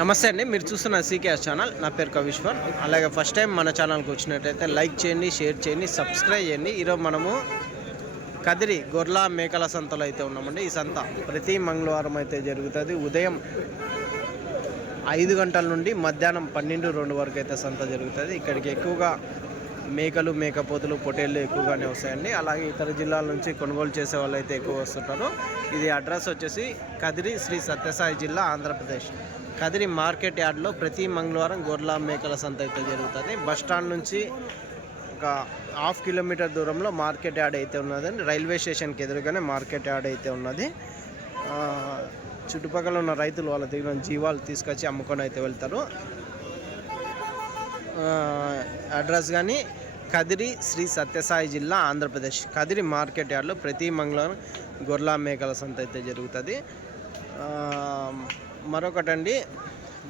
నమస్తే అండి, మీరు చూస్తున్న సీకేఎస్ ఛానల్. నా పేరు కవిశ్వర్. అలాగే ఫస్ట్ టైం మన ఛానల్కి వచ్చినట్టయితే లైక్ చేయండి, షేర్ చేయండి, సబ్స్క్రైబ్ చేయండి. ఈరోజు మనము కదిరి గొర్రెల మేకల సంతలో అయితే ఉన్నామండి. ఈ సంత ప్రతి మంగళవారం అయితే జరుగుతుంది. ఉదయం 5 గంటల నుండి మధ్యాహ్నం 12-2 వరకు అయితే సంత జరుగుతుంది. ఇక్కడికి ఎక్కువగా మేకలు, మేకపోతులు, పొటేళ్ళు ఎక్కువగానే వస్తాయండి. అలాగే ఇతర జిల్లాల నుంచి కొనుగోలు చేసే వాళ్ళు అయితే ఎక్కువ వస్తుంటారు. ఇది అడ్రస్ వచ్చేసి కదిరి, శ్రీ సత్యసాయి జిల్లా, ఆంధ్రప్రదేశ్. కదిరి మార్కెట్ యార్డ్లో ప్రతి మంగళవారం గొర్రెల మేకల సంత అయితే జరుగుతుంది. బస్టాండ్ నుంచి ఒక 1/2 కిలోమీటర్ దూరంలో మార్కెట్ యార్డ్ అయితే ఉన్నదండి. రైల్వే స్టేషన్కి ఎదురుగానే మార్కెట్ యార్డ్ అయితే ఉన్నది. చుట్టుపక్కల ఉన్న రైతులు వాళ్ళ దగ్గర జీవాలు తీసుకొచ్చి అమ్ముకొని అయితే వెళ్తారు. అడ్రస్ కానీ కదిరి, శ్రీ సత్యసాయి జిల్లా, ఆంధ్రప్రదేశ్. కదిరి మార్కెట్ యార్డ్లో ప్రతి మంగళవారం గొర్రెల మేకల సంత అయితే జరుగుతుంది. మరొకటండి,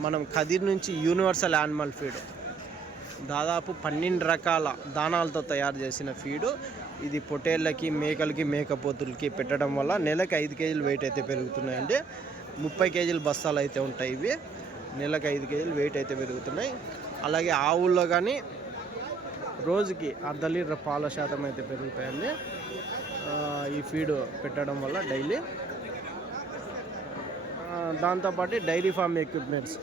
మనం కదిరి నుంచి యూనివర్సల్ యానిమల్ ఫీడ్ దాదాపు 12 రకాల దానాలతో తయారు చేసిన ఫీడు. ఇది పొటేళ్ళకి, మేకలకి, మేకపోతులకి పెట్టడం వల్ల నెలకు 5 కేజీలు వెయిట్ అయితే పెరుగుతున్నాయండి. 30 కేజీల బస్తాలు అయితే ఉంటాయి. ఇవి నెలకు 5 కేజీలు వెయిట్ అయితే పెరుగుతున్నాయి. అలాగే ఆవుల్లో కానీ రోజుకి 1/2 లీటర్ పాల శాతం అయితే పెరుగుతాయండి ఈ ఫీడ్ పెట్టడం వల్ల డైలీ. దాంతోపాటు డైరీ ఫామ్ ఎక్విప్మెంట్స్,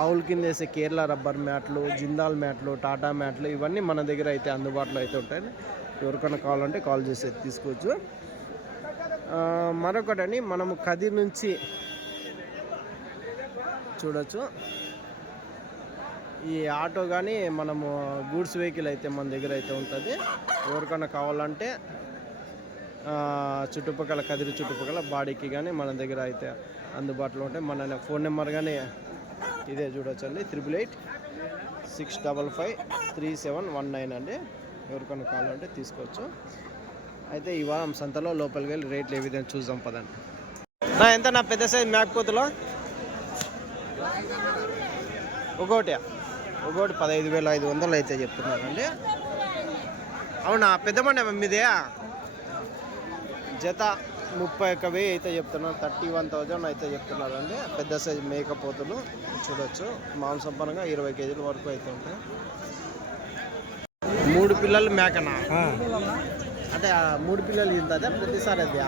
ఆవుల కింద వేసే కేరళ రబ్బర్ మ్యాట్లు, జిందాల్ మ్యాట్లు, టాటా మ్యాట్లు, ఇవన్నీ మన దగ్గర అయితే అందుబాటులో అయితే ఉంటాయి. ఎవరికైనా కావాలంటే కాల్ చేసి తీసుకోవచ్చు. మరొకటని, మనము కదిరి నుంచి చూడొచ్చు, ఈ ఆటో కానీ మనము గూడ్స్ వెహికల్ అయితే మన దగ్గర అయితే ఉంటుంది. ఎవరికైనా కావాలంటే చుట్టుపక్కల కదిరి చుట్టుపక్కల బాడీకి కానీ మన దగ్గర అయితే అందుబాటులో ఉంటాయి. మన ఫోన్ నెంబర్ కానీ ఇదే చూడొచ్చండి, 8886553719 అండి. ఎవరికైనా కావాలంటే తీసుకోవచ్చు. అయితే ఈ వారం సంతలో లోపలికి వెళ్ళి రేట్లు ఏ విధంగా చూద్దాం పదండి. ఎంత నా పెద్ద సైజ్ మేకపోతులో? ఒకటి 15,500 అయితే చెప్తున్నారండి. అవునా, పెద్ద మండి మీదే? జత 31,000 అయితే చెప్తున్నారు. 31,000 అయితే చెప్తున్నారండి. పెద్ద సైజు మేకపోతులు చూడొచ్చు. మాంసం పరంగా 20 కేజీల వరకు అయితే ఉంటాయి. 3 పిల్లలు మేకనా? అంటే 3 పిల్లలు ఇంత ప్రతిసారి అది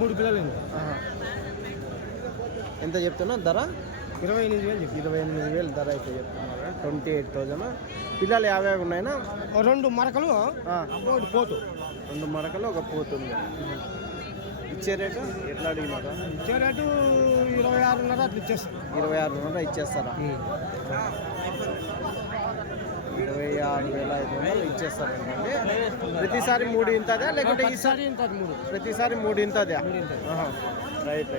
3 పిల్లలు. ఎంత చెప్తున్నా ధర? 28,000 ధర అయితే చెప్తున్నారు. 28,000. పిల్లలు 50 ఉన్నాయినా? 2 మరకలు, ఒకటి పోతు. 2 మరకలు, ఒక పోతు ఉంది. ఇచ్చే రేటు ఎట్లా అడిగినారా? ఇచ్చే రేటు 26,500 అట్లా ఇచ్చేస్తారు. 26,500 ఇచ్చేస్తారా? 26,500 ఇచ్చేస్తారండి. ప్రతిసారి 3 ఇంతదా లేకుంటే ఈసారి ప్రతిసారి 3 ఇంతదా? రైట్.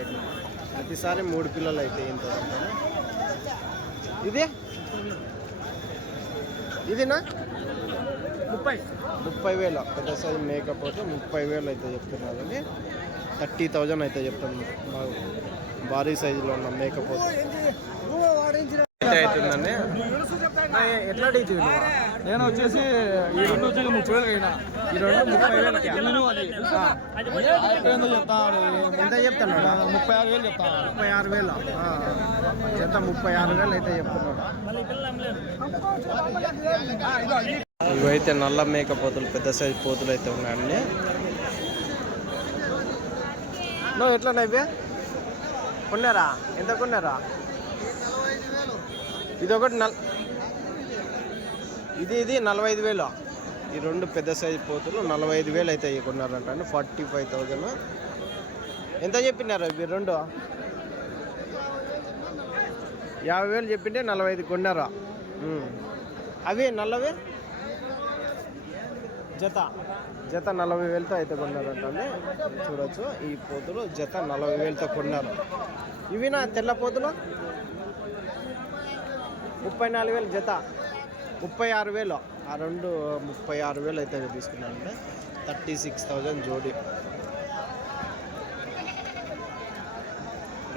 ప్రతిసారి 3 పిల్లలు అయితే ఇంతదంటాను. ఇదినా 30,000 పెద్ద సైజు మేకపోతే 30,000 అయితే చెప్తున్నారండి. 30,000 అయితే చెప్తున్నారు. భారీ సైజులో ఉన్న మేకపోతే అవుతుందండి. ఎట్లా అడుగుతుంది? నేను వచ్చేసి ఈ 2 వచ్చి 30,000 అయినా. ఈ 2 30,000 చెప్తాడు. ఎంత చెప్తున్నాడు? 36,000 చెప్తాను. 36,000 జత 36,000 అయితే చెప్తున్నాడు. ఇవైతే నల్ల మేకపోతులు, పెద్ద సైజు పోతులు అయితే ఉన్నాయండి. ఎట్లా ఇవే కొన్నారా? ఎంత కొన్నారా? ఇది ఒకటి ఇది 45,000. ఈ 2 పెద్ద సైజు పోతులు 45,000 అయితే కొన్నారంట అండి. 45,000. ఎంత చెప్పినారు ఇవి 2? 50,000 చెప్పింటే 45 కొన్నారా? అవి నల్లవి జత 40,000తో అయితే కొన్నారంటండి. చూడొచ్చు, ఈ పోతులు జత 40,000తో కొన్నారు. ఇవి నా తెల్ల పోతులు 34,000 జత, 36,000. ఆ 2 36,000 అయితే తీసుకున్నారంటే 36,000 జోడి.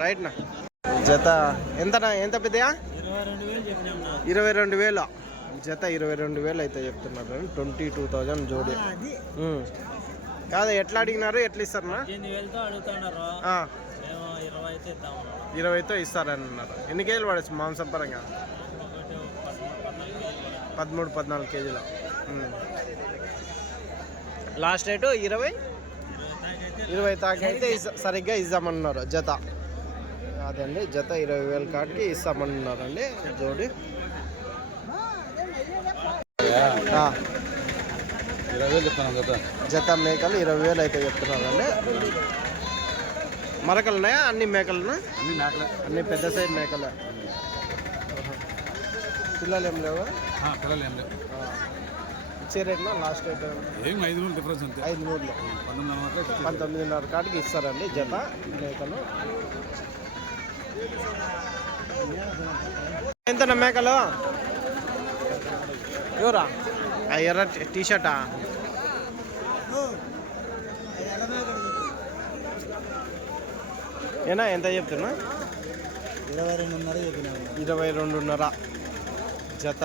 రైట్నా? జత ఎంత పెద్దయా? 22,000 జత. 22,000 అయితే చెప్తున్నారు. 22,000 జోడి. కాదు, ఎట్లా అడిగినారు? ఎట్లా ఇస్తారన్నా? 18,000తో అడుగుతున్నారు. 20 అయితే ఇద్దాం. 20తో ఇస్తారని అన్నారు. ఎన్ని కేజీలు పడచ్చు మాంసం పరంగా? 13-14 కేజీలు. లాస్ట్ రేటు 20 తాకి అయితే సరిగ్గా ఇద్దామన్నారు జత. అదండి జత 20,000 కాటికి ఇస్తామన్నారండి జోడి. 20,000 చెప్తాను జత మేకలు 20,000 అయితే చెప్తున్నారండి. మరకలు ఉన్నాయా? అన్ని మేకలున్నా? అన్ని పెద్ద సైజ్ మేకలే. పిల్లలు ఏం లేవా? పిల్లలు ఏం లేవు. ఇచ్చే రేట్నా? లాస్ట్ రేట్ ఏం 5,000 డిఫరెన్స్ అంతే. 5,000 19,500 కాటికి ఇస్తారండి జత మేకలు. ఎంతనా మేకలు? ఎవరా ఆ ఎర్ర టీషర్టా? ఏనా ఎంత చెప్తున్నా? 22,500 జత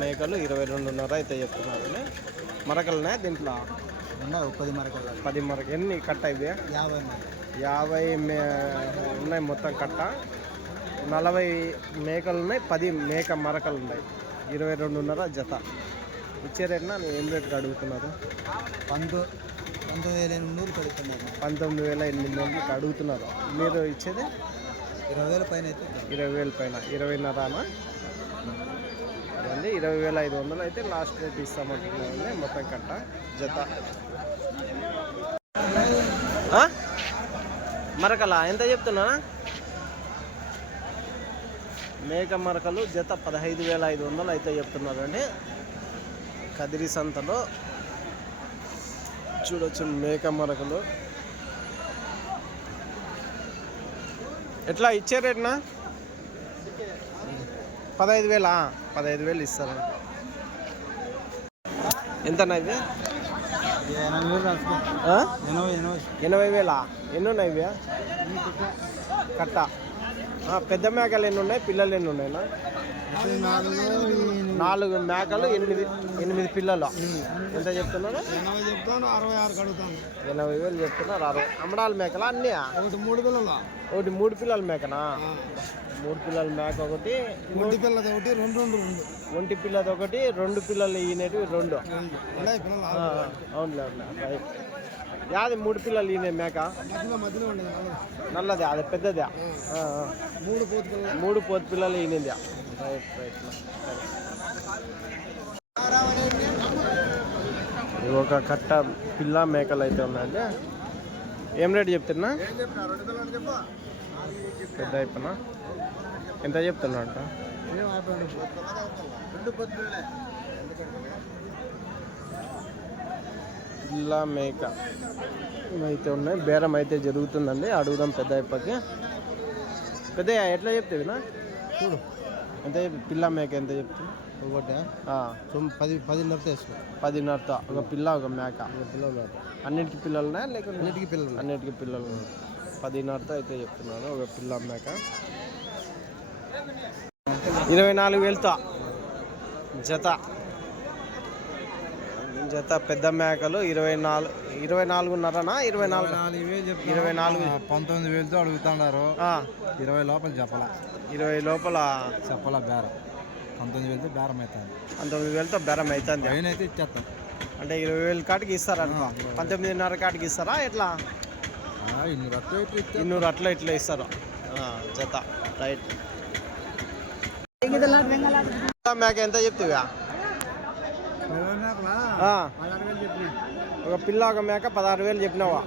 మేకలు 22,500 అయితే చెప్తున్నారండి. మరకలునే దీంట్లో 10 మరక. ఎన్ని కట్ట ఇవి? 50 ఉన్నాయి మొత్తం కట్ట. 40 మేకలు ఉన్నాయి, 10 మేక మరకలు ఉన్నాయి. 22,500 జత. ఇచ్చే రేట్నా ఏం రేటుకి అడుగుతున్నారు? 19,800 అడుగుతున్నారు. మీరు ఇచ్చేది 20,000 పైన అయితే 20,000 పైన. 20,500 అదండి. 20,500 అయితే లాస్ట్ రేట్ ఇస్తామంటున్నారండి మొత్తం కట్ట జత. మరకలా ఎంత చెప్తున్నా? మేక మరకలు జత 15,500 అయితే చెప్తున్నారండి. కదిరి సంతలో చూడొచ్చు మేక మరకలు. ఎట్లా ఇచ్చే రేట్నా? 15,000 ఇస్తారు. ఎంతనా ఇది? 80,000. ఎన్ని ఉన్నాయి ఇవి కట్ట? పెద్ద మేకలు ఎన్ని ఉన్నాయి? పిల్లలు ఎన్ని ఉన్నాయినా? 4 మేకలు 8 పిల్లలు. ఎంత చెప్తున్నారు? 80,000 చెప్తున్నారు. 60 అమ్మడాల మేకలా అన్నీ? ఒకటి 3 పిల్లల మేకనా? 3 పిల్లల మేక ఒకటి, ఒంటి పిల్లది ఒకటి, 2 పిల్లలు ఈనేటివి 2. అవునులే రైట్. యాది 3 పిల్లలు ఈనే మేక? నల్లదే, అది పెద్దదే. 3 పోతు పిల్లలు ఈనింది. రైట్. ఒక కట్ట పిల్ల మేకలు అయితే ఉన్నాయండి. ఏం రేటు చెప్తున్నా? పెద్ద అయిపోయినా ఎంత చెప్తున్నా అంట? పిల్ల మేక అయితే ఉన్నాయి. బేరం అయితే జరుగుతుందండి. అడుగుదాం పెద్ద అయిపోకి. పెద్ద ఎట్లా చెప్తేవినా? చూడు ఎంత పిల్ల మేక ఎంత చెప్తుంది? 10,500 ఒక పిల్ల ఒక మేక. అన్నిటికీ పిల్లలు ఉన్నాయా? లేకపోతే అన్నిటికీ పిల్లలు 10,500 అయితే చెప్తున్నారు ఒక పిల్ల మేక. 24,000 జత. పెద్ద మేకలు 24,500. 19,000తో అడుగుతున్నారు. 20 లోపల చెప్పాలా? 20 లోపల చెప్పాలా బేరం? 19,000తో బేరం అవుతుంది. 19,000తో బేరం అవుతుంది. అయితే ఇచ్చేస్తాం. అంటే 20,000 కాటికి ఇస్తారా? 19,500 కాటికి ఇస్తారా? ఎట్లా? 200 అట్లా ఇట్లా ఇస్తారు జత. రైట్. మేక ఎంత చెప్తావా? ఒక పిల్ల ఒక మేక 16,000 చెప్పినావా?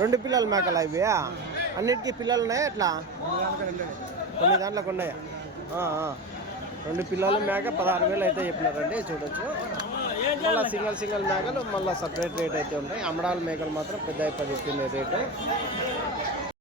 2 పిల్లల మేకలు ఇవి? అన్నిటికీ పిల్లలు ఉన్నాయా? ఎట్లా? కొన్ని దాంట్లోకి ఉన్నాయా? 2 పిల్లల మేక 16,000 అయితే చెప్పినారండి. చూడొచ్చు. మళ్ళీ సింగల్ మేకలు మళ్ళీ సపరేట్ రేట్ అయితే ఉన్నాయి. అమ్మడాల మేకలు మాత్రం పెద్ద చెప్పింది రేటు.